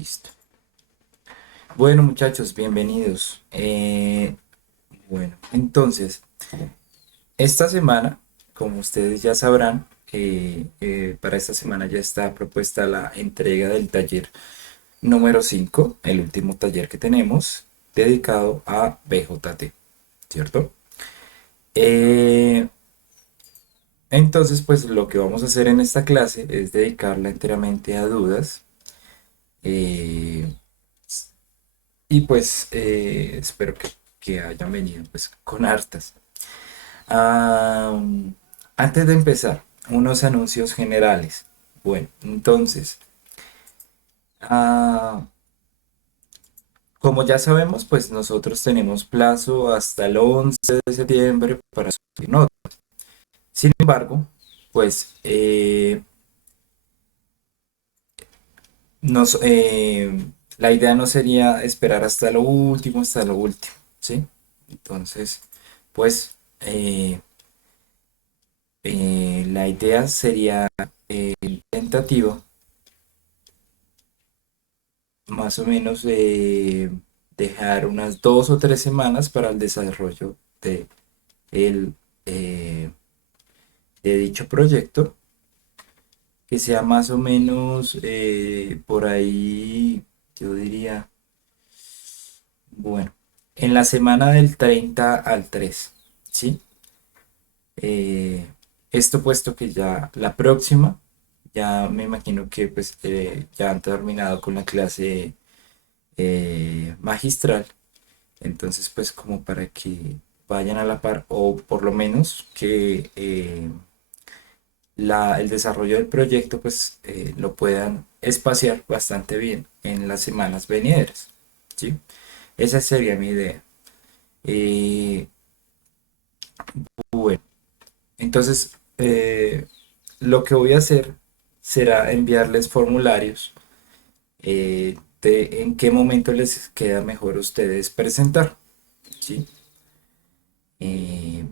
Listo. Bueno, muchachos, bienvenidos. Bueno, entonces, esta semana, como ustedes ya sabrán, para esta semana ya está propuesta la entrega del taller número 5, el último taller que tenemos, dedicado a BJT, ¿cierto? Eh, entonces, pues lo que vamos a hacer en esta clase es dedicarla enteramente a dudas. eh, y pues espero que hayan venido pues con hartas. Ah, Antes de empezar, unos anuncios generales. Bueno, entonces, ah, como ya sabemos, pues nosotros tenemos plazo hasta el 11 de septiembre para subir notas. Sin embargo, pues nos, la idea no sería esperar hasta lo último, ¿sí? Entonces, pues la idea sería tentativa, más o menos dejar unas 2 o 3 semanas para el desarrollo el, eh, de dicho proyecto, que sea más o menos por ahí, yo diría, bueno, en la semana del 30 al 3, ¿sí? Eh, Esto puesto que ya la próxima, ya me imagino que pues ya han terminado con la clase magistral. Entonces, pues como para que vayan a la par o por lo menos que el desarrollo del proyecto pues lo puedan espaciar bastante bien en las semanas venideras. ¿Sí? Esa sería mi idea. Eh, bueno, entonces lo que voy a hacer será enviarles formularios de en qué momento les queda mejor a ustedes presentar. ¿Sí? Eh,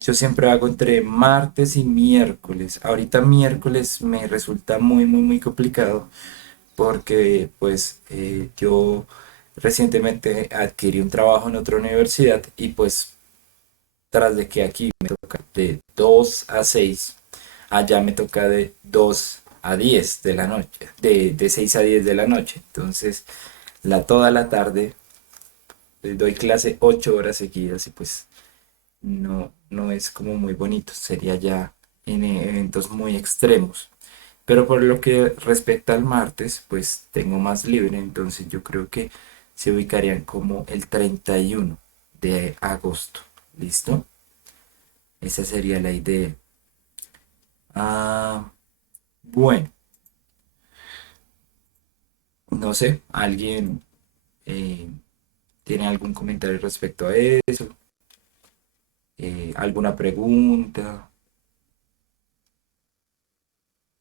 Yo siempre hago entre martes y miércoles. Ahorita miércoles me resulta muy complicado porque pues yo recientemente adquirí un trabajo en otra universidad y pues tras de que aquí me toca de 2 a 6, allá me toca de 2 a 10 de la noche, de 6 a 10 de la noche. Entonces toda la tarde doy clase 8 horas seguidas y pues no es como muy bonito, sería ya en eventos muy extremos. Pero por lo que respecta al martes, pues tengo más libre, entonces yo creo que se ubicarían como el 31 de agosto. ¿Listo? Esa sería la idea. Ah, bueno, no sé, ¿alguien eh, tiene algún comentario respecto a eso? ¿Alguna pregunta?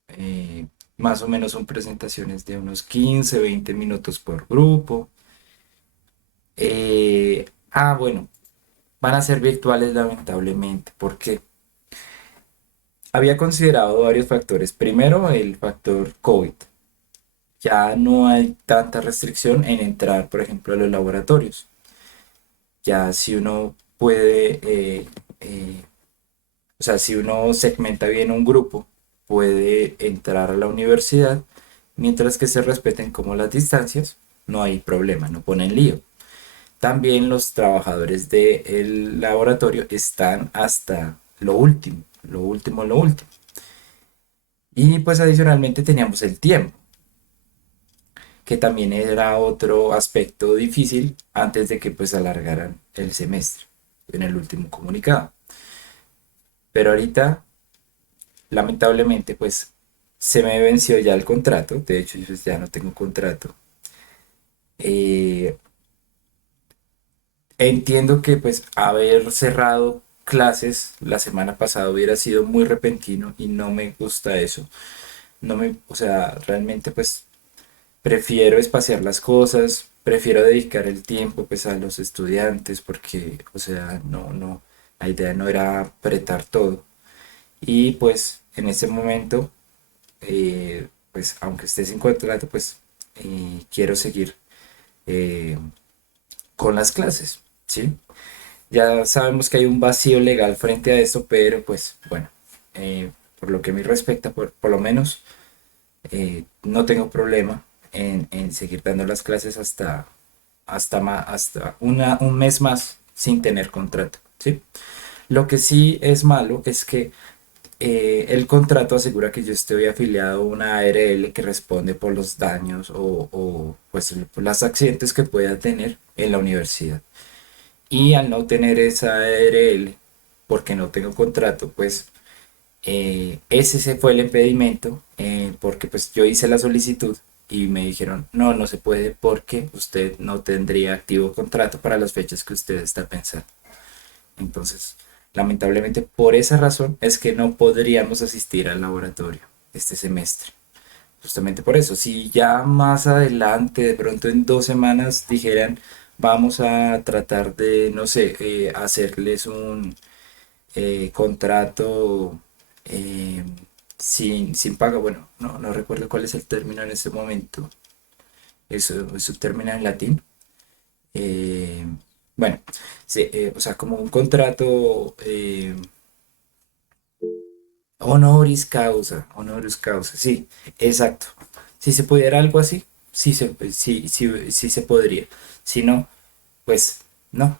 Eh, Más o menos son presentaciones de unos 15 20 minutos por grupo. Bueno, van a ser virtuales lamentablemente, porque había considerado varios factores. Primero, el factor COVID. Ya no hay tanta restricción en entrar, por ejemplo, a los laboratorios. Ya si uno puede, eh, o sea, si uno segmenta bien un grupo, puede entrar a la universidad, mientras que se respeten como las distancias, no hay problema, no ponen lío. También los trabajadores del laboratorio están hasta lo último, lo último, lo último. Y pues adicionalmente teníamos el tiempo, que también era otro aspecto difícil antes de que pues alargaran el semestre en el último comunicado. Pero ahorita, lamentablemente, pues se me venció ya el contrato. De hecho, yo pues, ya no tengo contrato. Eh, Entiendo que pues haber cerrado clases la semana pasada hubiera sido muy repentino y no me gusta eso. No me, o sea, realmente pues prefiero espaciar las cosas, prefiero dedicar el tiempo pues a los estudiantes porque, o sea, la idea no era apretar todo. Y pues en ese momento, pues aunque esté sin contrato, pues quiero seguir eh, con las clases, ¿sí? Ya sabemos que hay un vacío legal frente a esto, pero pues bueno, por lo que me respecta, por lo menos no tengo problema en seguir dando las clases hasta un mes más sin tener contrato, ¿sí? Lo que sí es malo es que el contrato asegura que yo estoy afiliado a una ARL que responde por los daños pues por las accidentes que pueda tener en la universidad. Y al no tener esa ARL, porque no tengo contrato, pues ese se fue el impedimento, porque pues yo hice la solicitud y me dijeron, no, no se puede porque usted no tendría activo contrato para las fechas que usted está pensando. Entonces, lamentablemente por esa razón es que no podríamos asistir al laboratorio este semestre. Justamente por eso, si ya más adelante, de pronto en 2 semanas, dijeran, vamos a tratar de, no sé, hacerles un contrato eh, sin paga, bueno, no recuerdo cuál es el término en este momento, eso termina en latín. Eh, bueno, sí, o sea, como un contrato honoris causa, sí, exacto. Si se pudiera algo así, sí se podría. Si no, pues no,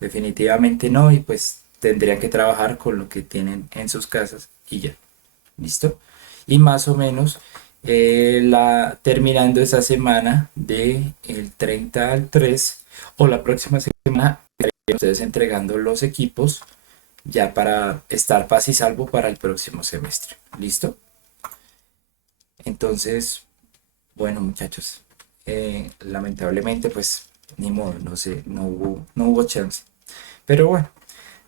definitivamente no, y pues tendrían que trabajar con lo que tienen en sus casas y ya, ¿listo? Y más o menos terminando esa semana de el 30 al 3 o la próxima semana, ustedes entregando los equipos ya para estar paz y salvo para el próximo semestre. ¿Listo? Entonces, bueno, muchachos, lamentablemente, pues, ni modo, no sé, no hubo chance. Pero bueno,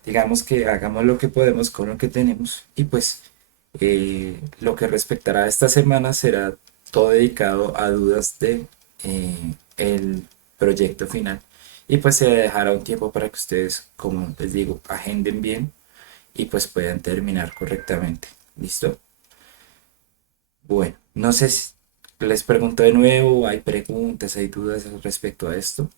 digamos que hagamos lo que podemos con lo que tenemos y pues lo que respectará a esta semana será todo dedicado a dudas de el proyecto final. Y pues se dejará un tiempo para que ustedes, como les digo, agenden bien y pues puedan terminar correctamente. ¿Listo? Bueno, no sé si les pregunto de nuevo, hay preguntas, hay dudas respecto a esto,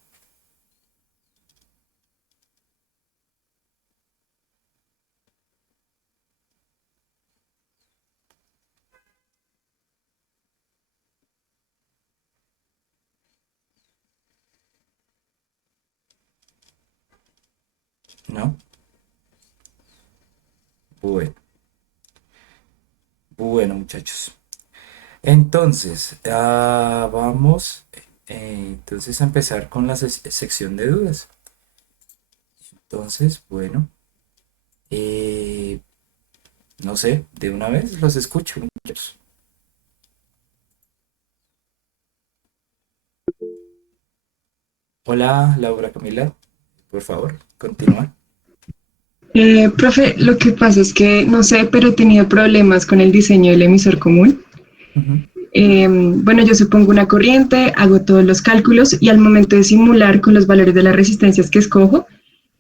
¿no? Bueno, bueno muchachos. Entonces, vamos entonces a empezar con la sección de dudas. Entonces, bueno, eh, no sé, de una vez los escucho, muchachos. Hola, Laura Camila, por favor, continúa. Profe, lo que pasa es que no sé, pero he tenido problemas con el diseño del emisor común. Ujú, Bueno, yo supongo una corriente, hago todos los cálculos y al momento de simular con los valores de las resistencias que escojo,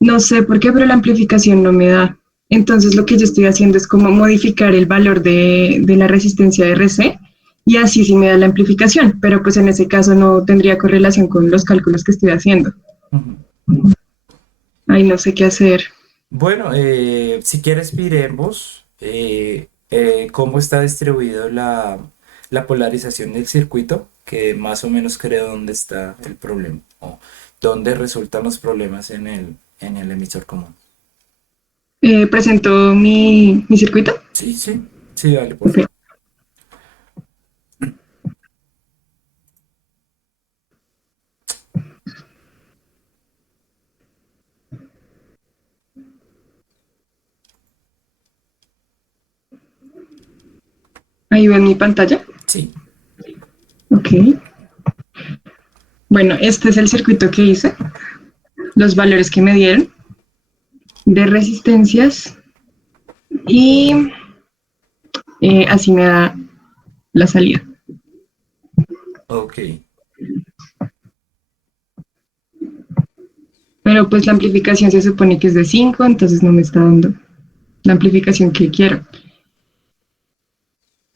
no sé por qué, pero la amplificación no me da. Entonces lo que yo estoy haciendo es como modificar el valor de la resistencia de RC y así sí me da la amplificación, pero pues en ese caso no tendría correlación con los cálculos que estoy haciendo. ujú. Ay, no sé qué hacer. Bueno, si quieres miremos cómo está distribuido la polarización del circuito, que más o menos creo dónde está el problema o dónde resultan los problemas en el emisor común. Presento mi circuito. Sí, sí, sí, dale, por Ok. favor. Ahí ven mi pantalla. Sí, Ok. Bueno, este es el circuito que hice, los valores que me dieron de resistencias y así me da la salida. ok. Pero pues la amplificación se supone que es de 5, entonces no me está dando la amplificación que quiero.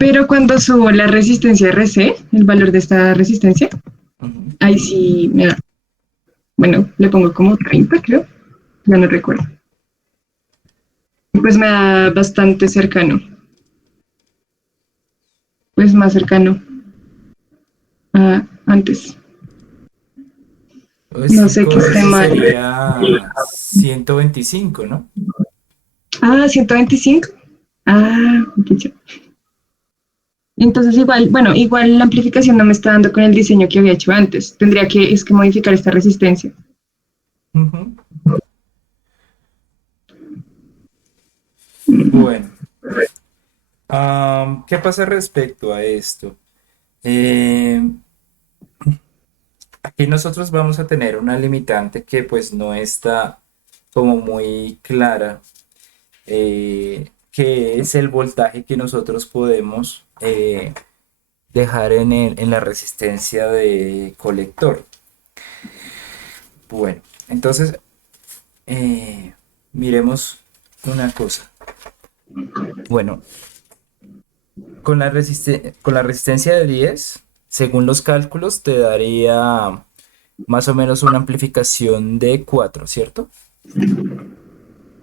Pero cuando subo la resistencia RC, el valor de esta resistencia, Ujú. ahí sí me da. Bueno, le pongo como 30, creo. Ya no recuerdo. Pues me da bastante cercano. Pues más cercano a antes. Pues No sí, sé qué con esté ese mal. sería 125, ¿no? Ah, 125. Ah, pucha. Entonces igual, bueno, igual la amplificación no me está dando con el diseño que había hecho antes. Tendría que, es que modificar esta resistencia. Ujú. Mm, Bueno, ¿qué pasa respecto a esto? Aquí nosotros vamos a tener una limitante que pues no está como muy clara, que es el voltaje que nosotros podemos dejar en la resistencia de colector. Bueno, entonces eh, miremos una cosa. Bueno, con la resistencia de 10, según los cálculos, te daría más o menos una amplificación de 4, ¿cierto?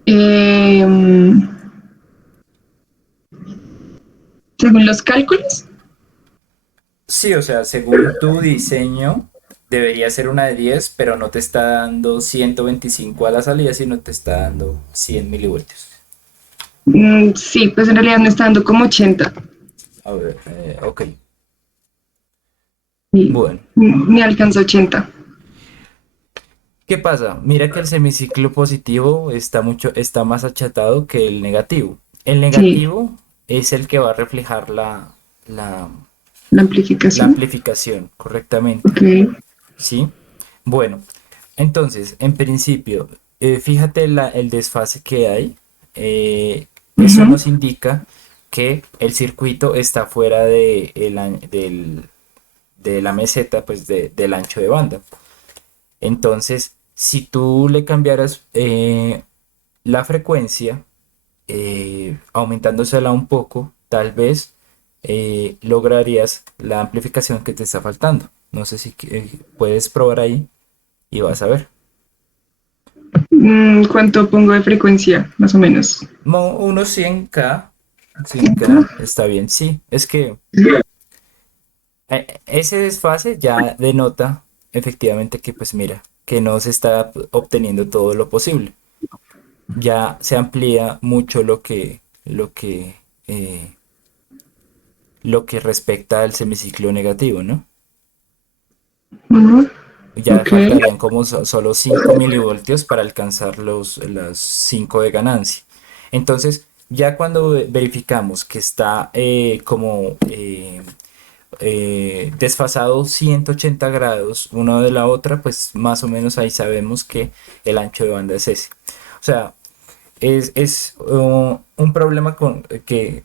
Eh, según los cálculos, Sí, o sea, según tu diseño, debería ser una de 10, pero no te está dando 125 a la salida, sino te está dando 100 milivoltios. sí, pues en realidad me está dando como 80. A ver, ok. Sí, Bueno, me alcanza 80. ¿qué pasa? Mira que el semiciclo positivo está más achatado que el negativo. El Sí, negativo es el que va a reflejar la, la la amplificación. amplificación correctamente. Ok. ¿Sí? Bueno, entonces, en principio, fíjate el desfase que hay. Eso Ujú. nos indica que el circuito está fuera de la meseta, pues del ancho de banda. Entonces, si tú le cambiaras la frecuencia, aumentándosela un poco, tal vez lograrías la amplificación que te está faltando. No sé si puedes probar ahí y vas a ver. ¿Cuánto pongo de frecuencia, más o menos? Unos 100K, 5. 100K está bien, sí. Es que ese desfase ya denota efectivamente que, pues mira, que no se está obteniendo todo lo posible. Ya se amplía mucho eh, lo que respecta al semiciclo negativo, ¿no? Ya Ok. faltarían como solo 5 milivoltios para alcanzar las 5 de ganancia. Entonces, ya cuando verificamos que está desfasado 180 grados una de la otra, pues más o menos ahí sabemos que el ancho de banda es ese. O sea, es un problema que,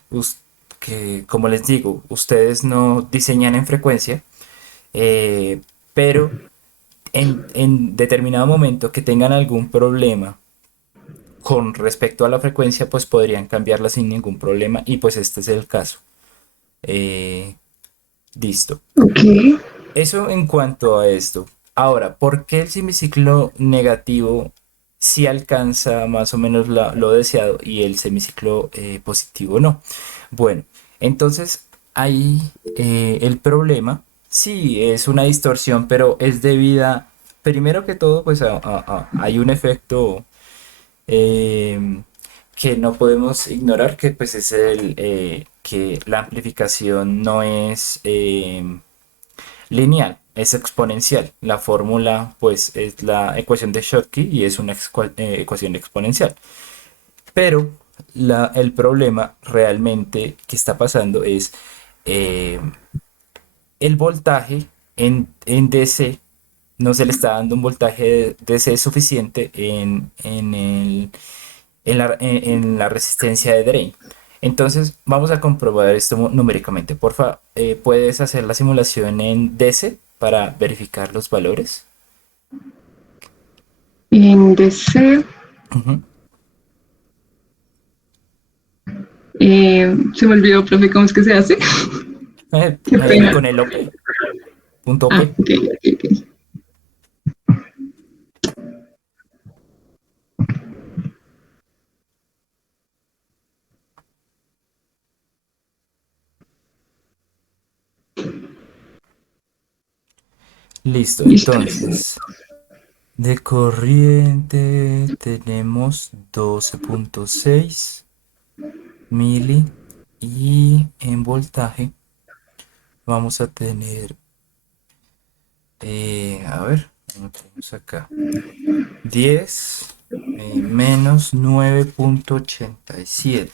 como les digo, ustedes no diseñan en frecuencia, eh, pero en determinado momento que tengan algún problema con respecto a la frecuencia, pues podrían cambiarla sin ningún problema y pues este es el caso. Eh, Listo. Ok. Eso en cuanto a esto. Ahora, ¿por qué el semiciclo negativo sí alcanza más o menos lo deseado y el semiciclo positivo no? Bueno, entonces ahí el problema, sí, es una distorsión, pero es debida, primero que todo, pues hay un efecto eh, que no podemos ignorar, que pues es que la amplificación no es lineal, es exponencial. La fórmula, pues, es la ecuación de Schottky y es una ecuación exponencial. Pero el problema realmente que está pasando es eh, el voltaje en DC. No se le está dando un voltaje de DC suficiente en la resistencia de drain. Entonces, vamos a comprobar esto numéricamente. Porfa, ¿puedes hacer la simulación en DC para verificar los valores? En DC, Ujú. Se me olvidó, profe, ¿cómo es que se hace? Qué pena. Con el OP, punto Ah, OP. ok, ok, ok. Listo, Listo. entonces, de corriente tenemos 12.6 mili y en voltaje vamos a tener, a ver, ¿cómo tenemos acá? 10 menos 9.87.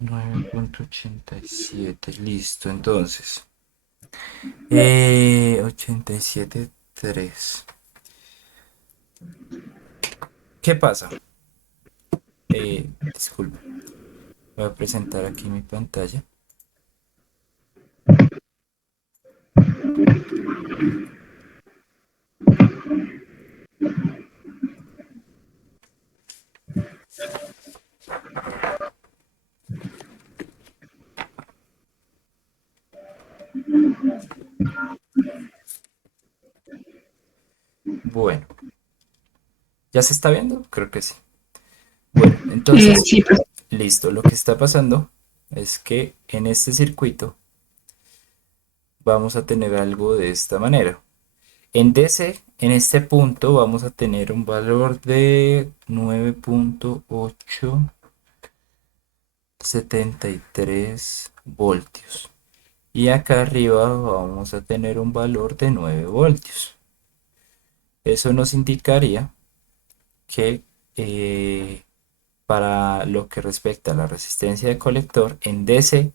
9.87, listo, entonces. 87.3. ¿Qué pasa? Disculpe, voy a presentar aquí mi pantalla. Bueno, ¿ya se está viendo? Creo que sí. Bueno, entonces, Sí, profe. listo. Lo que está pasando es que en este circuito vamos a tener algo de esta manera. En DC, en este punto, vamos a tener un valor de 9.873 voltios. Y acá arriba vamos a tener un valor de 9 voltios. Eso nos indicaría que para lo que respecta a la resistencia de colector, en DC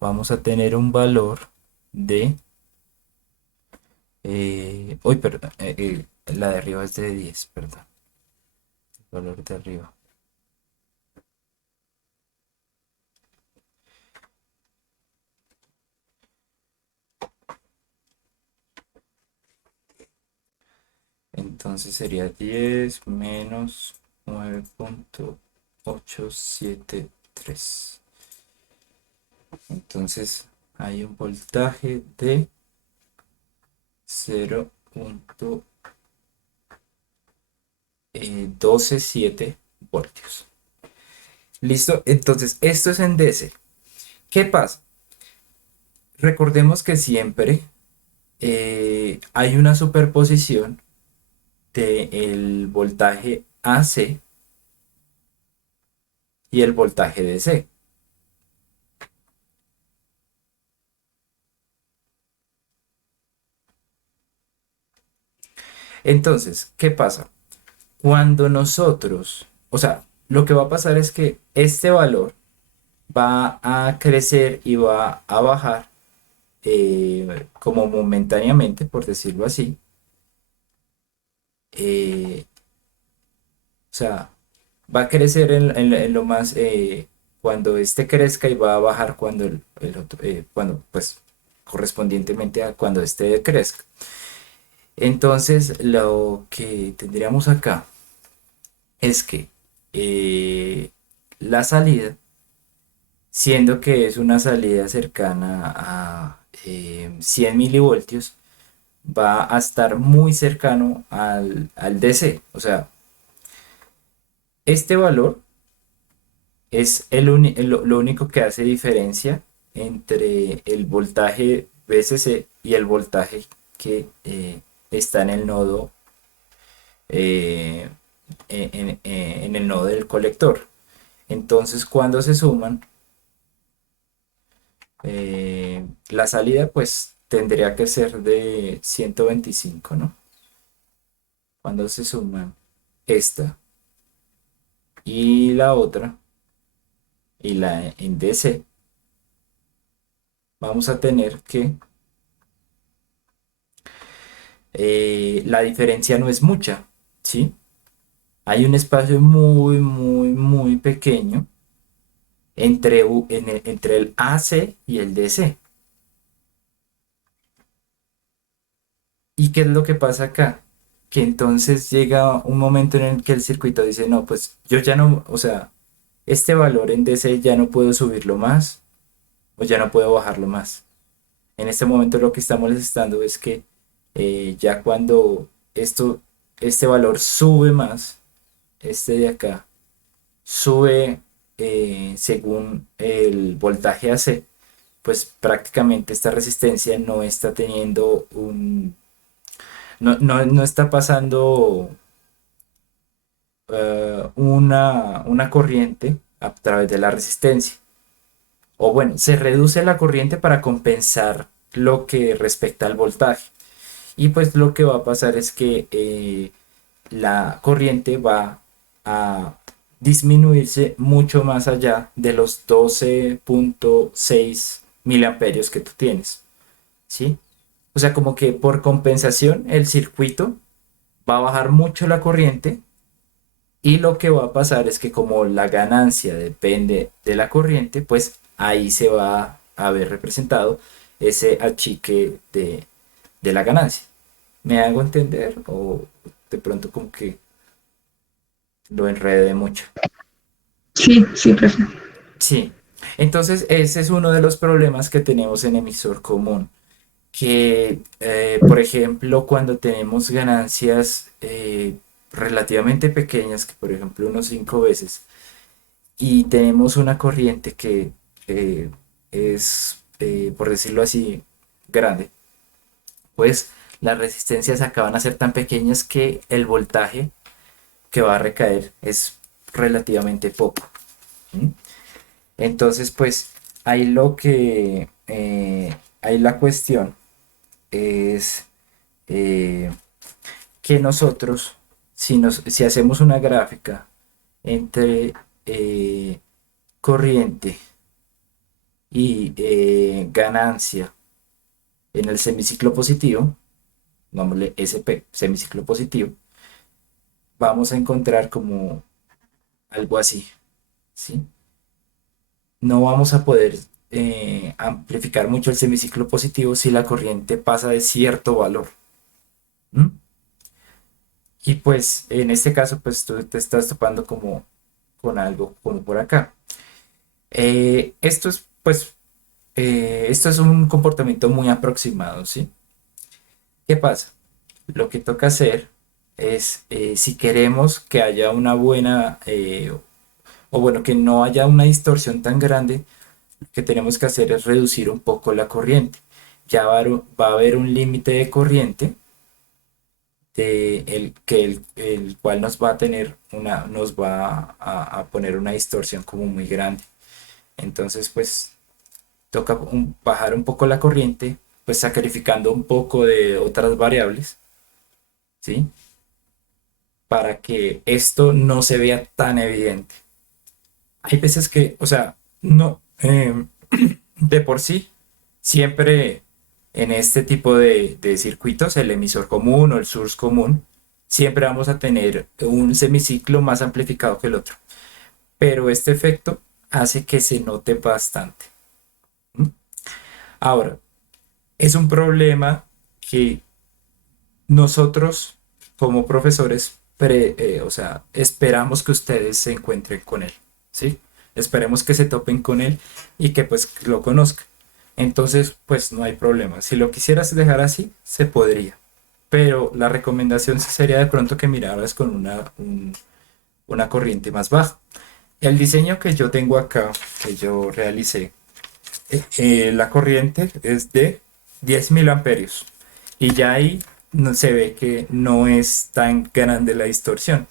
vamos a tener un valor de... uy, perdón, la de arriba es de 10, perdón. El valor de arriba. Entonces sería 10 menos 9.873. Entonces hay un voltaje de 0.127 voltios. Listo, entonces esto es en DC. ¿Qué pasa? Recordemos que siempre hay una superposición del voltaje AC y el voltaje DC. Entonces, ¿qué pasa? Cuando nosotros, o sea, lo que va a pasar es que este valor va a crecer y va a bajar como momentáneamente, por decirlo así. O sea, va a crecer en lo más cuando este crezca y va a bajar cuando el otro, cuando pues correspondientemente a cuando este crezca. Entonces, lo que tendríamos acá es que eh, la salida, siendo que es una salida cercana a 100 milivoltios, va a estar muy cercano al DC. O sea, este valor es lo único que hace diferencia entre el voltaje VCC y el voltaje que está en el nodo eh, en el nodo del colector. Entonces, cuando se suman, la salida pues tendría que ser de 125, ¿no? Cuando se suman esta y la otra y la en DC, vamos a tener que la diferencia no es mucha, ¿sí? Hay un espacio muy, muy, muy pequeño entre el AC y el DC. ¿Y qué es lo que pasa acá? Que entonces llega un momento en el que el circuito dice, no, pues yo ya no, o sea, este valor en DC ya no puedo subirlo más o ya no puedo bajarlo más. En este momento lo que está molestando es que ya cuando este valor sube más, este de acá sube según el voltaje AC, pues prácticamente esta resistencia no está teniendo no está pasando una corriente a través de la resistencia. O bueno, se reduce la corriente para compensar lo que respecta al voltaje. Y pues lo que va a pasar es que la corriente va a disminuirse mucho más allá de los 12,6 miliamperios que tú tienes, ¿sí? O sea, como que por compensación el circuito va a bajar mucho la corriente y lo que va a pasar es que como la ganancia depende de la corriente, pues ahí se va a ver representado ese achique de la ganancia. ¿Me hago entender? O de pronto como que lo enredé mucho. Sí, sí, profe. Sí. Entonces ese es uno de los problemas que tenemos en emisor común. Que, por ejemplo, cuando tenemos ganancias relativamente pequeñas, que por ejemplo unos 5 veces, y tenemos una corriente que es, por decirlo así, grande, pues las resistencias acaban a ser tan pequeñas que el voltaje que va a recaer es relativamente poco. ¿Sí? Entonces, pues ahí ahí la cuestión es eh, que nosotros, si hacemos una gráfica entre corriente y ganancia en el semiciclo positivo, digámosle SP, semiciclo positivo, vamos a encontrar como algo así, ¿sí? No vamos a poder amplificar mucho el semiciclo positivo si la corriente pasa de cierto valor. ¿M? Y pues en este caso, pues tú te estás topando como con algo como por acá. Esto es, pues, esto es un comportamiento muy aproximado, ¿sí? ¿Qué pasa? Lo que toca hacer es, si queremos que haya una buena, o bueno, que no haya una distorsión tan grande, lo que tenemos que hacer es reducir un poco la corriente. Ya va a haber un límite de corriente el cual nos va a tener nos va a poner una distorsión como muy grande. Entonces, pues toca bajar un poco la corriente, pues sacrificando un poco de otras variables, ¿sí? Para que esto no se vea tan evidente. Hay veces que, o sea, no, de por sí, siempre en este tipo de circuitos, el emisor común o el source común, siempre vamos a tener un semiciclo más amplificado que el otro. Pero este efecto hace que se note bastante. ¿Mm? Ahora, es un problema que nosotros como profesores, o sea, esperamos que ustedes se encuentren con él, ¿sí? Esperemos que se topen con él y que pues lo conozcan. Entonces, pues no hay problema. Si lo quisieras dejar así, se podría. Pero la recomendación sí sería de pronto que miraras con una corriente más baja. El diseño que yo tengo acá, que yo realicé, la corriente es de 10 mil amperios. Y ya ahí no, se ve que no es tan grande la distorsión.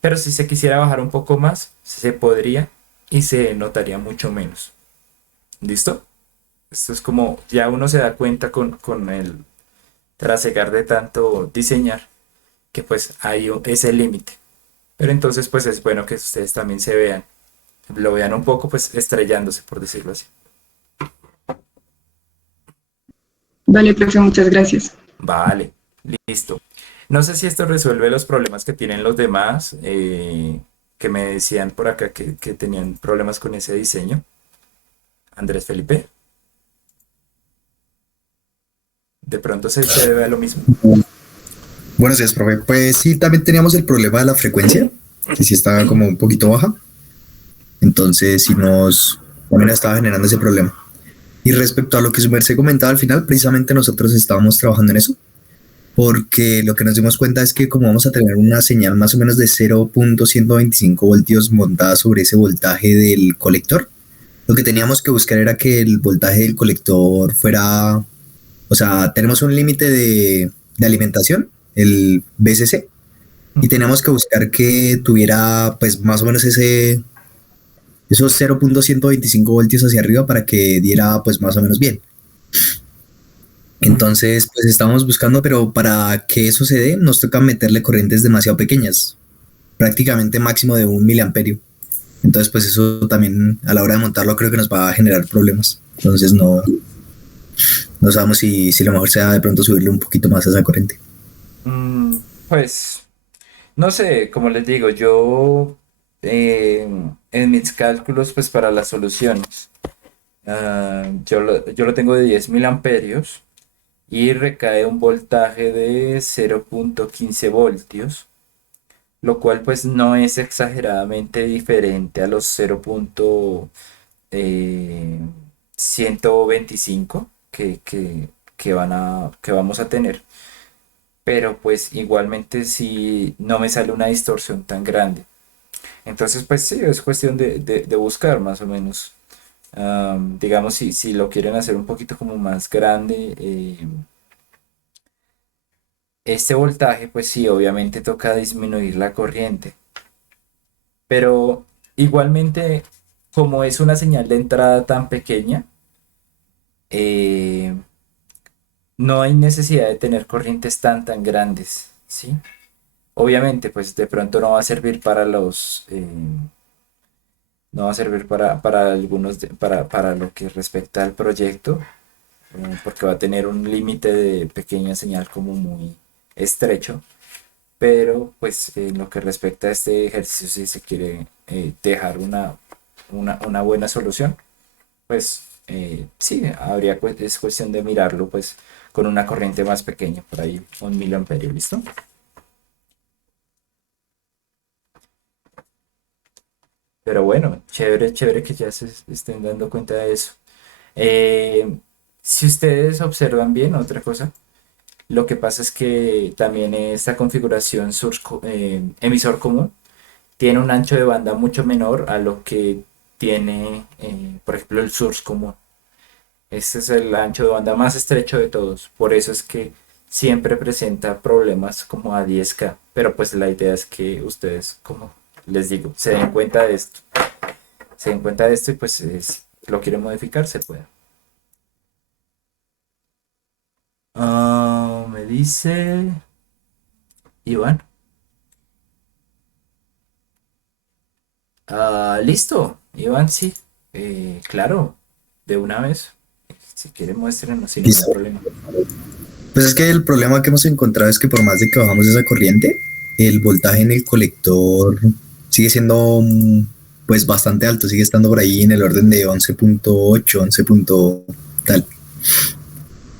Pero si se quisiera bajar un poco más, se podría y se notaría mucho menos. ¿Listo? Esto es como ya uno se da cuenta con el trasegar de tanto diseñar que pues hay ese límite. Pero entonces pues es bueno que ustedes también se vean, lo vean un poco pues estrellándose por decirlo así. Vale, profe, muchas gracias. Vale, listo. No sé si esto resuelve los problemas que tienen los demás, que me decían por acá que tenían problemas con ese diseño. Andrés Felipe. De pronto se debe a lo mismo. Buenos días, profe. Pues sí, también teníamos el problema de la frecuencia, que sí estaba como un poquito baja. Entonces, sí también estaba generando ese problema. Y respecto a lo que su merced comentaba al final, precisamente nosotros estábamos trabajando en eso, porque lo que nos dimos cuenta es que como vamos a tener una señal más o menos de 0.125 voltios montada sobre ese voltaje del colector, lo que teníamos que buscar era que el voltaje del colector fuera, o sea, tenemos un límite de alimentación, el BCC, y Ujú. tenemos que buscar que tuviera pues más o menos esos 0.125 voltios hacia arriba para que diera pues más o menos bien. Ujú. Entonces, pues estábamos buscando, pero para que eso se dé, nos toca meterle corrientes demasiado pequeñas, prácticamente máximo de 1 miliamperio. Entonces, pues eso también a la hora de montarlo creo que nos va a generar problemas. Entonces, no sabemos si lo mejor sea de pronto subirle un poquito más a esa corriente. Pues, no sé, como les digo, yo eh, en mis cálculos, pues para las soluciones, yo lo tengo de 10.000 amperios y recae un voltaje de 0.15 voltios, lo cual pues no es exageradamente diferente a los 0.125 que vamos a tener, pero pues igualmente si no me sale una distorsión tan grande. Entonces pues sí, es cuestión de buscar más o menos. Digamos, si lo quieren hacer un poquito como más grande, este voltaje, pues sí, obviamente toca disminuir la corriente, pero igualmente, como es una señal de entrada tan pequeña, eh, no hay necesidad de tener corrientes tan grandes, ¿sí? Obviamente, pues de pronto no va a servir para no va a servir para algunos, para lo que respecta al proyecto, porque va a tener un límite de pequeña señal como muy estrecho. Pero pues en lo que respecta a este ejercicio, si se quiere dejar una buena solución, pues sí, es cuestión de mirarlo pues con una corriente más pequeña, por ahí 1 miliamperio, ¿listo? Pero bueno, chévere, chévere que ya se estén dando cuenta de eso. Eh, si ustedes observan bien, otra cosa, lo que pasa es que también esta configuración emisor común tiene un ancho de banda mucho menor a lo que tiene, por ejemplo, el source común. Este es el ancho de banda más estrecho de todos. Por eso es que siempre presenta problemas como a 10K. Pero pues la idea es que ustedes, como les digo, se den cuenta de esto. Se den cuenta de esto y pues si lo quieren modificar, se puede. Me dice Iván. Listo, Iván, sí. Claro, de una vez. Si quieren, muéstrenos sin ningún Listo. problema. Pues es que el problema que hemos encontrado es que por más de que bajamos esa corriente, el voltaje en el colector sigue siendo pues bastante alto, sigue estando por ahí en el orden de 11.8, 11 punto tal.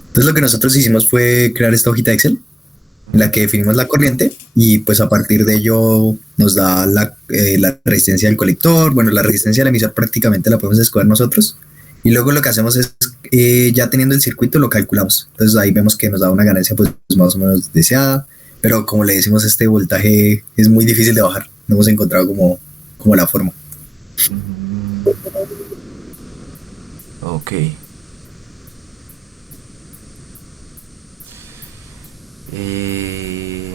Entonces lo que nosotros hicimos fue crear esta hojita Excel en la que definimos la corriente y pues a partir de ello nos da la resistencia del colector, bueno, la resistencia del emisor prácticamente la podemos escoger nosotros y luego lo que hacemos es, ya teniendo el circuito lo calculamos, entonces ahí vemos que nos da una ganancia pues más o menos deseada, pero como le decimos este voltaje es muy difícil de bajar, no hemos encontrado como la forma. Mm, ok. Eh,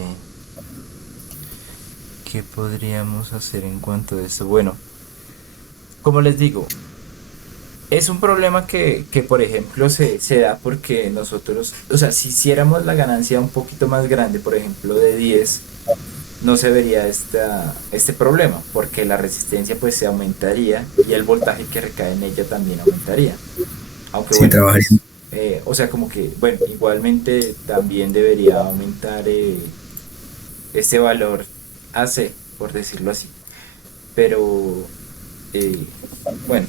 ¿Qué podríamos hacer en cuanto a eso? Bueno, como les digo, es un problema que por ejemplo, se da porque nosotros, o sea, si hiciéramos la ganancia un poquito más grande, por ejemplo, de 10, no se vería este problema, porque la resistencia pues se aumentaría y el voltaje que recae en ella también aumentaría. Aunque Sí, bueno, trabajaría. pues, o sea, como que, bueno, igualmente también debería aumentar este valor AC, por decirlo así. Pero, eh, bueno,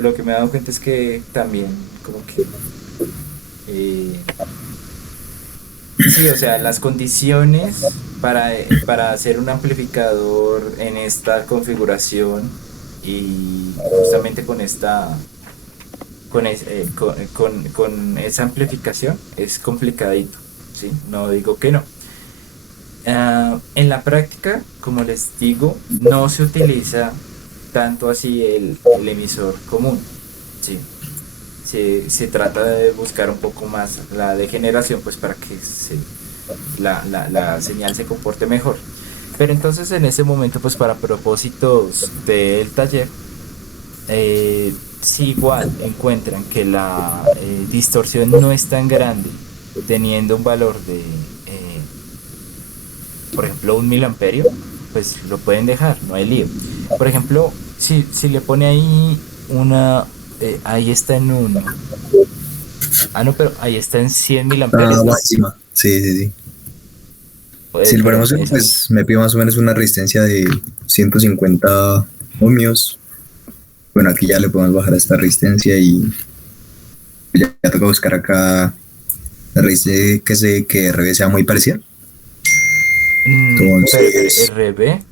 lo que me he dado cuenta es que también como que eh, Sí, o sea, las condiciones para hacer un amplificador en esta configuración y justamente con con esa amplificación es complicadito, ¿sí? No digo que no. En la práctica, como les digo, no se utiliza tanto así el emisor común, ¿sí? Se trata de buscar un poco más la degeneración, pues para que la señal se comporte mejor. Pero entonces en ese momento, pues para propósitos del taller, si igual encuentran que la distorsión no es tan grande, teniendo un valor de, por ejemplo, 1 miliamperio, pues lo pueden dejar, no hay lío. Por ejemplo, si le pone ahí ahí está en 1. Ah, no, pero ahí está en 100 Está miliamperios, ¿no? bajísima. Sí, sí, sí. Si le Pero ponemos uno, pues me pide más o menos una resistencia de 150 ohmios. Bueno, aquí ya le podemos bajar a esta resistencia y ya toca buscar acá la resistencia que RB sea muy parecida. pero Entonces, RB,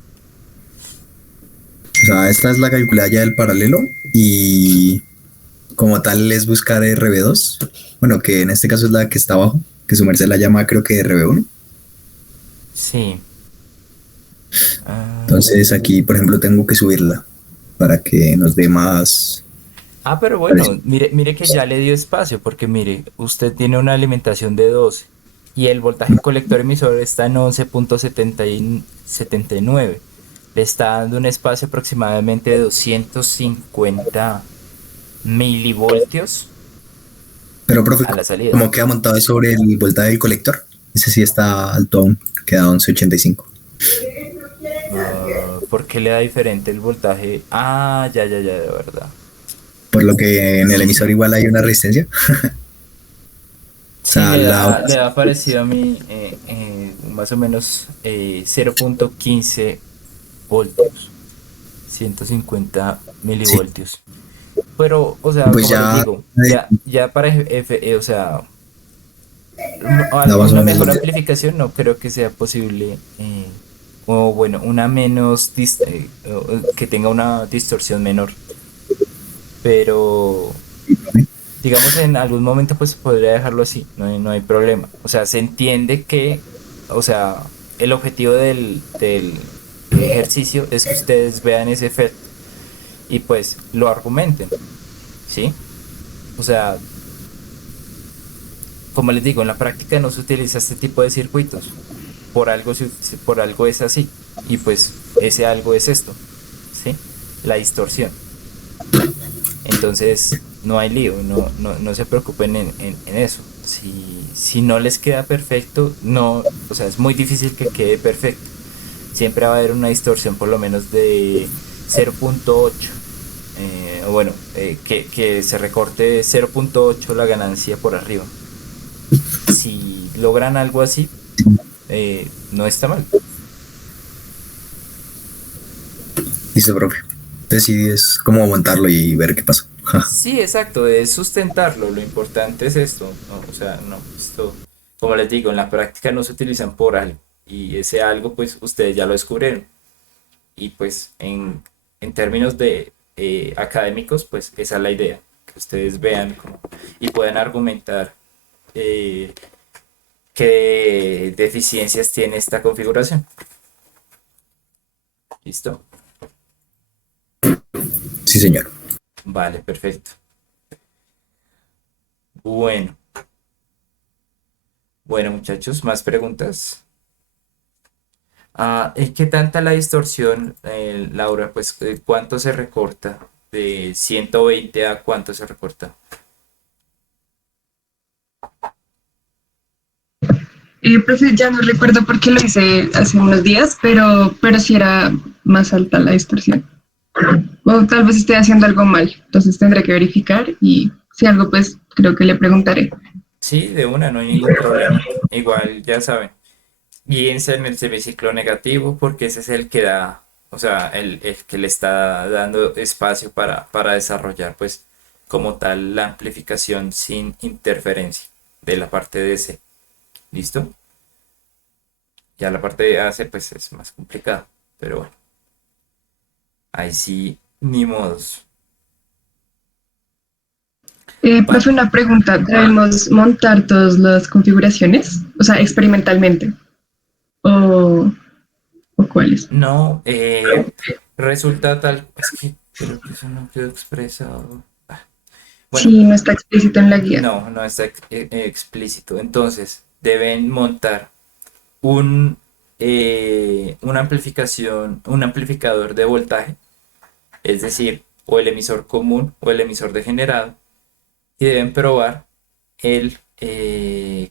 o sea, esta es la calculada ya del paralelo y como tal es buscar RB2. Bueno, que en este caso es la que está abajo, que su merced la llama creo que RB1. sí. Ah, Entonces aquí, por ejemplo, tengo que subirla para que nos dé más pero presión. bueno, mire que ya le dio espacio, porque mire, usted tiene una alimentación de 12 y el voltaje colector emisor está en 11,79. Le está dando un espacio aproximadamente de 250 milivoltios Pero, profe, a la salida. como queda montado sobre el voltaje del colector, ese sí está alto aún, queda 1185. ¿Por qué le da diferente el voltaje? Ah, ya, ya, ya, de verdad. Por lo que en el Sí, emisor sí. igual hay una resistencia. O Sí, sea, le da parecido a mí más o menos 0,15 voltios, 150 sí, milivoltios. Pero, o sea, pues como les ya digo, eh, ya para o sea, da más o una menos mejor los... amplificación no creo que sea posible, o bueno, una menos, que tenga una distorsión menor. Pero, digamos, en algún momento pues podría dejarlo así, no hay problema. O sea, se entiende que, o sea, el objetivo del ejercicio es que ustedes vean ese efecto y pues lo argumenten, ¿sí? O sea, como les digo, en la práctica no se utiliza este tipo de circuitos. Por algo es así. Y pues ese algo es esto, ¿sí? La distorsión. Entonces, no hay lío, no se preocupen en eso. Si no les queda perfecto, no, o sea, es muy difícil que quede perfecto. Siempre va a haber una distorsión por lo menos de 0,8. O bueno, que se recorte 0,8 la ganancia por arriba. Si logran algo así, no está mal. Listo, profe. Entonces sí es como aguantarlo y ver qué pasa. Sí, exacto, es sustentarlo. Lo importante es esto, ¿no? O sea, no, esto, como les digo, en la práctica no se utilizan por algo. Y ese algo, pues ustedes ya lo descubrieron. Y pues en términos de académicos, pues esa es la idea. Que ustedes vean y puedan argumentar eh, qué deficiencias tiene esta configuración. ¿Listo? Sí, señor. Vale, perfecto. Bueno, bueno muchachos, más preguntas. ¿Qué tanta la distorsión, Laura? Pues, ¿cuánto se recorta? ¿De 120 a cuánto se recorta? Profe, ya no recuerdo por qué lo hice hace unos días, pero sí era más alta la distorsión. O tal vez esté haciendo algo mal, entonces tendré que verificar y si algo, pues creo que le preguntaré. Sí, de una, no hay ningún problema. Igual, ya saben, guíense en el semiciclo negativo porque ese es el que da, o sea, el que le está dando espacio para desarrollar, pues, como tal, la amplificación sin interferencia de la parte de C. ¿Listo? Ya la parte de AC pues es más complicada, pero bueno, ahí sí, ni modos. Profe, Va, una pregunta. ¿Debemos montar todas las configuraciones? O sea, experimentalmente. ¿O, o cuáles? no, resulta tal, es que creo que eso no quedó expresado. Bueno, Sí, no está explícito en la guía. no, no está explícito. Entonces, deben montar una amplificación, un amplificador de voltaje, es decir, o el emisor común o el emisor degenerado, y deben probar el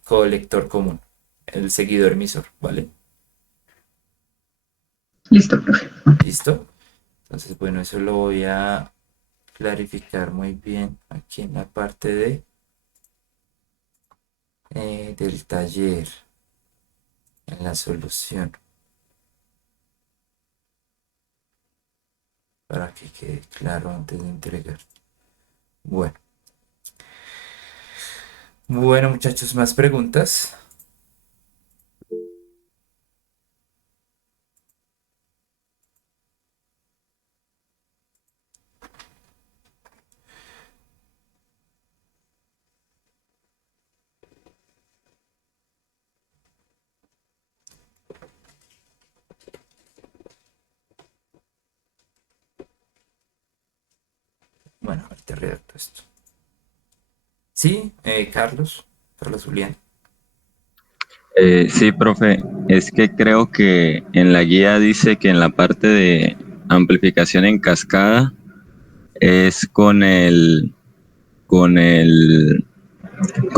colector común, el seguidor emisor, ¿vale? Listo, profe. ¿Listo? Entonces, bueno, eso lo voy a clarificar muy bien aquí en la parte del taller, en la solución, para que quede claro antes de entregar. Bueno, bueno, muchachos, ¿más preguntas? Bueno, ahorita redacto esto. Sí, Carlos Julián. Sí, profe, es que creo que en la guía dice que en la parte de amplificación en cascada es con el, con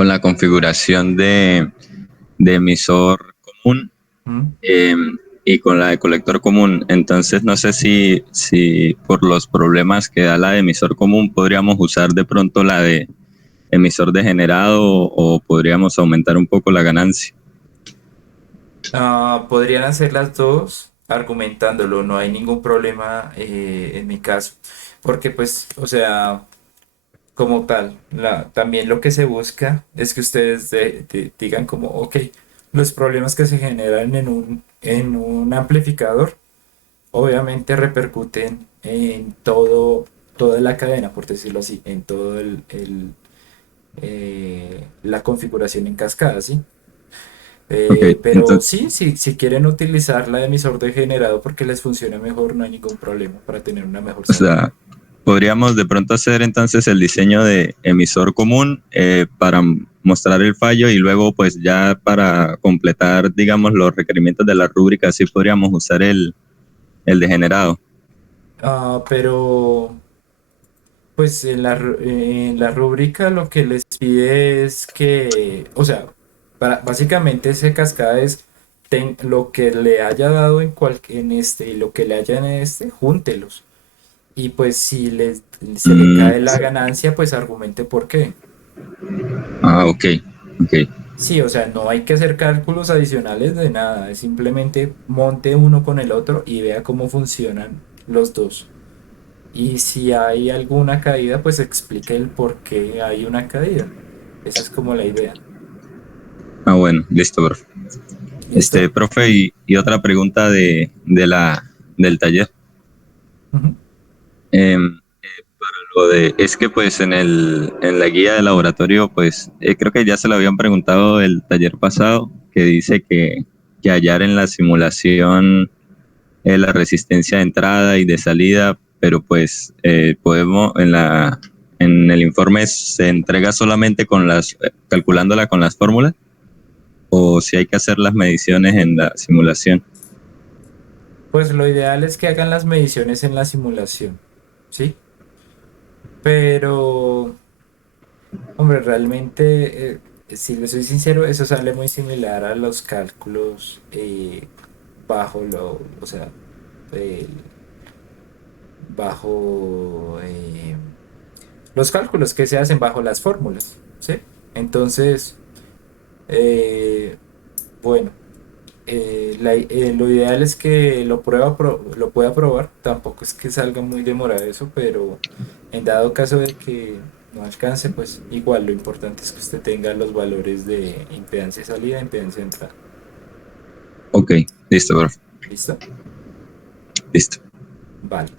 la configuración de emisor común ¿Mm? eh, y con la de colector común. Entonces no sé si por los problemas que da la de emisor común podríamos usar de pronto la de emisor degenerado o podríamos aumentar un poco la ganancia. Podrían hacer las dos argumentándolo, no hay ningún problema en mi caso, porque pues, o sea, como tal, también lo que se busca es que ustedes digan como, ok, los problemas que se generan en un amplificador obviamente repercuten en toda la cadena, por decirlo así, en todo la configuración en cascada, ¿sí? Ok, Pero entonces, sí, si quieren utilizar la de emisor degenerado porque les funciona mejor, no hay ningún problema para tener una mejor o salida. sea, podríamos de pronto hacer entonces el diseño de emisor común para mostrar el fallo y luego pues ya para completar, digamos, los requerimientos de la rúbrica, sí podríamos usar el degenerado. Pero pues en la rúbrica lo que les pide es que, o sea, básicamente ese cascada es lo que le haya dado en este y lo que le haya en este, júntelos. Y pues si se le Mm, cae la ganancia, pues argumente por qué. ok, ok, Sí, o sea, no hay que hacer cálculos adicionales de nada, es simplemente monte uno con el otro y vea cómo funcionan los dos. Y si hay alguna caída, pues explique el por qué hay una caída. Esa es como la idea. bueno, listo, profe. ¿Listo? Profe, y otra pregunta del taller. Ujú. Em, es que pues en la guía de laboratorio, pues creo que ya se lo habían preguntado el taller pasado, que dice que hallar en la simulación la resistencia de entrada y de salida, pero pues podemos en el informe se entrega solamente calculándola con las fórmulas, o si hay que hacer las mediciones en la simulación. Pues lo ideal es que hagan las mediciones en la simulación, ¿sí? Pero, hombre, realmente, si le soy sincero, eso sale muy similar a los cálculos o sea, el- bajo los cálculos que se hacen bajo las fórmulas, ¿sí? Entonces, eh, bueno, lo ideal es que lo pueda probar, tampoco es que salga muy demorado eso, pero en dado caso de que no alcance, pues igual lo importante es que usted tenga los valores de impedancia de salida e impedancia de entrada. Ok, listo, profe. ¿Listo? Listo. Vale.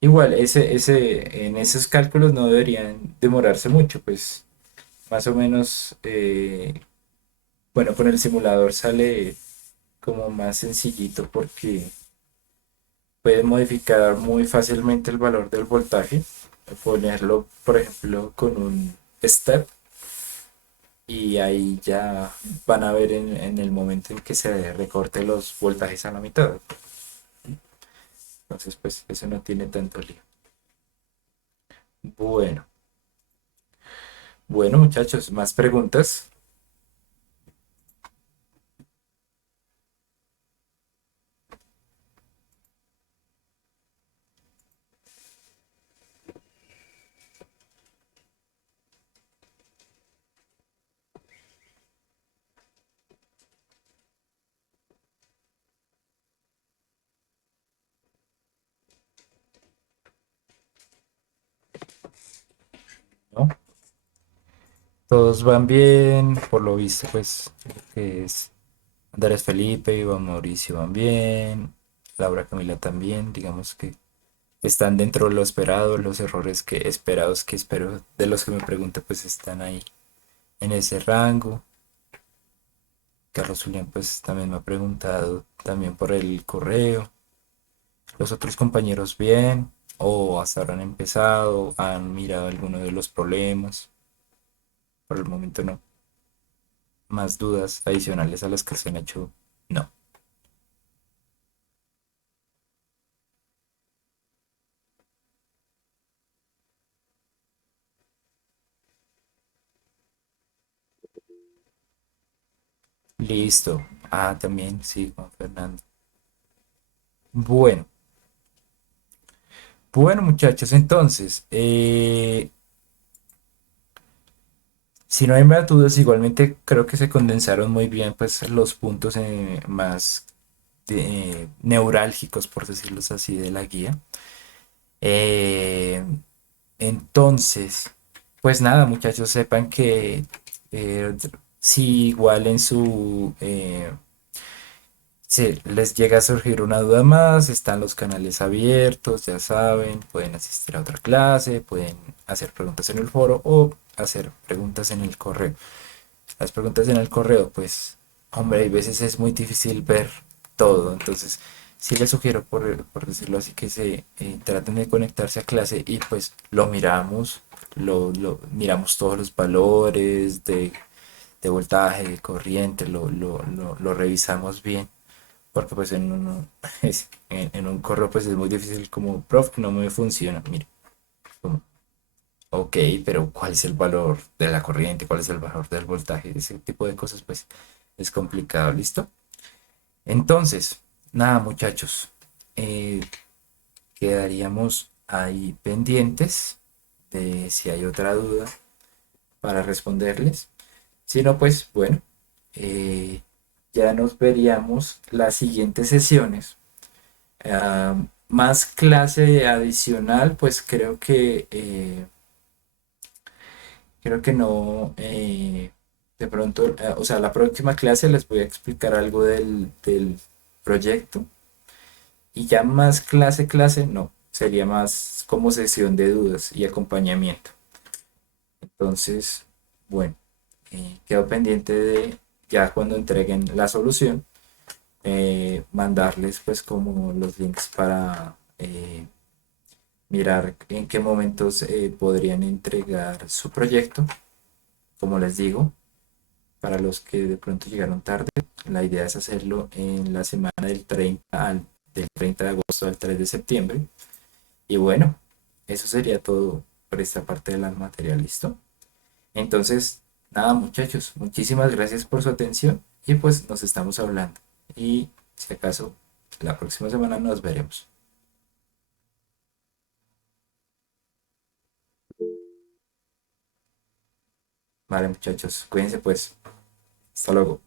Igual, en esos cálculos no deberían demorarse mucho, pues más o menos, bueno, con el simulador sale como más sencillito porque puede modificar muy fácilmente el valor del voltaje, ponerlo, por ejemplo, con un step y ahí ya van a ver en el momento en que se recorte los voltajes a la mitad. Entonces, pues eso no tiene tanto lío. Bueno, bueno muchachos, más preguntas. ¿No? Todos van bien, por lo visto, pues, lo que es Andrés Felipe, Iván Mauricio van bien, Laura Camila también, digamos que están dentro de lo esperado, los errores que esperados que espero de los que me pregunto, pues están ahí en ese rango. Carlos Julián, pues también me ha preguntado también por el correo. Los otros compañeros bien, o hasta ahora han empezado, han mirado alguno de los problemas. Por el momento no. Más dudas adicionales a las que se han hecho, no. Listo. Ah, también, sí, Juan Fernando. Bueno, bueno muchachos, entonces, si no hay más dudas, igualmente creo que se condensaron muy bien pues los puntos más neurálgicos, por decirlo así, de la guía. Eh, entonces, pues nada, muchachos, sepan que eh, si igual en su si les llega a surgir una duda más, están los canales abiertos, ya saben, pueden asistir a otra clase, pueden hacer preguntas en el foro o hacer preguntas en el correo. Las preguntas en el correo, pues, hombre, hay veces es muy difícil ver todo, entonces sí les sugiero, por decirlo así, que se traten de conectarse a clase y pues lo miramos, miramos todos los valores de voltaje, de corriente, lo revisamos bien porque pues en un correo pues es muy difícil como, prof, no me funciona. Mire, como, ok, pero ¿cuál es el valor de la corriente? ¿Cuál es el valor del voltaje? Ese tipo de cosas pues es complicado, ¿listo? Entonces, nada muchachos, eh, quedaríamos ahí pendientes de si hay otra duda para responderles. Si no, pues bueno, eh, ya nos veríamos las siguientes sesiones. Más clase adicional, pues creo que no. De pronto, o sea, la próxima clase les voy a explicar algo del proyecto y ya más clase, no. Sería más como sesión de dudas y acompañamiento. Entonces, bueno, quedo pendiente de ya cuando entreguen la solución, mandarles pues como los links para mirar en qué momentos podrían entregar su proyecto. Como les digo, para los que de pronto llegaron tarde, la idea es hacerlo en la semana del 30 de agosto al 3 de septiembre. Y bueno, eso sería todo por esta parte de la materia, ¿listo? Entonces, nada muchachos, muchísimas gracias por su atención y pues nos estamos hablando. Y si acaso, la próxima semana nos veremos. Vale muchachos, cuídense pues. Hasta luego.